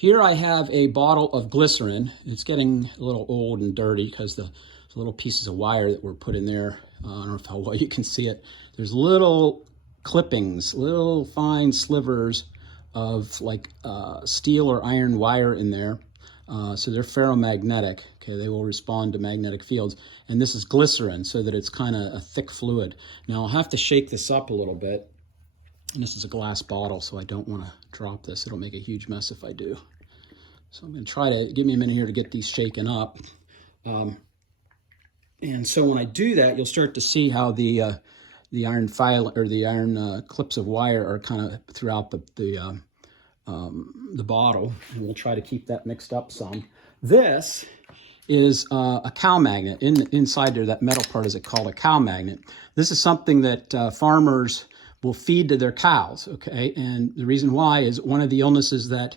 Here I have a bottle of glycerin. It's getting a little old and dirty because the little pieces of wire that were put in there, I don't know how well you can see it. There's little clippings, little fine slivers of like steel or iron wire in there. So they're ferromagnetic. Okay, they will respond to magnetic fields. And this is glycerin, so that it's kind of a thick fluid. Now I'll have to shake this up a little bit. And this is a glass bottle, so I don't want to drop this. It'll make a huge mess if I do. So I'm going to try to, give me a minute here to get these shaken up. And so when I do that, you'll start to see how the iron file or the iron clips of wire are kind of throughout the bottle. And we'll try to keep that mixed up some. This is a cow magnet. Inside there, that metal part is called a cow magnet. This is something that farmers will feed to their cows, okay? And the reason why is one of the illnesses that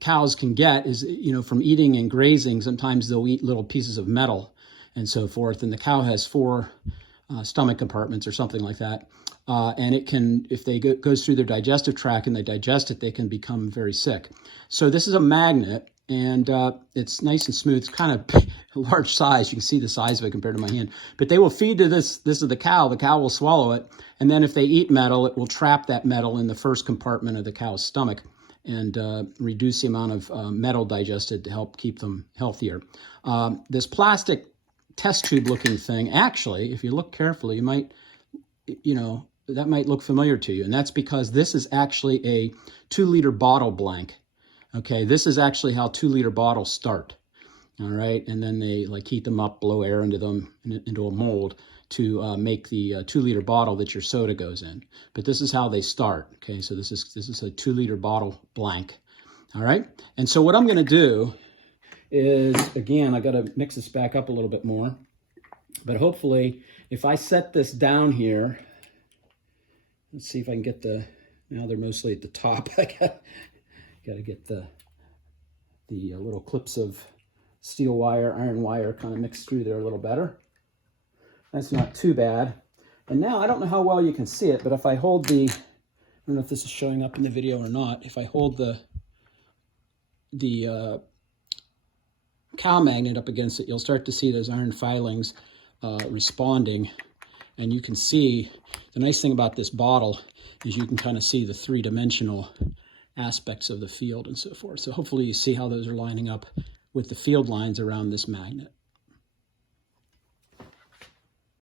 cows can get is, from eating and grazing, sometimes they'll eat little pieces of metal and so forth. And the cow has 4 stomach compartments or something like that. And it can, if they goes through their digestive tract and they digest it, they can become very sick. So this is a magnet, and it's nice and smooth. It's kind of a large size. You can see the size of it compared to my hand. But they will feed to this. This is the cow. The cow will swallow it. And then if they eat metal, it will trap that metal in the first compartment of the cow's stomach and reduce the amount of metal digested to help keep them healthier. This plastic test tube looking thing, actually, if you look carefully, you might, that might look familiar to you. And that's because this is actually a 2-liter bottle blank. Okay, this is actually how 2-liter bottles start. All right, and then they heat them up, blow air into them, into a mold to make the 2-liter bottle that your soda goes in. But this is how they start. Okay, so this is a 2-liter bottle blank. All right, and so what I'm going to do is, again, I got to mix this back up a little bit more. But hopefully, if I set this down here, let's see if I can get now they're mostly at the top. I got to get the little clips of steel wire, iron wire kind of mixed through there a little better. That's not too bad. And now, I don't know how well you can see it, but if I hold I don't know if this is showing up in the video or not, if I hold the cow magnet up against it, you'll start to see those iron filings responding. And you can see, the nice thing about this bottle is you can kind of see the 3-dimensional aspects of the field and so forth. So hopefully you see how those are lining up with the field lines around this magnet.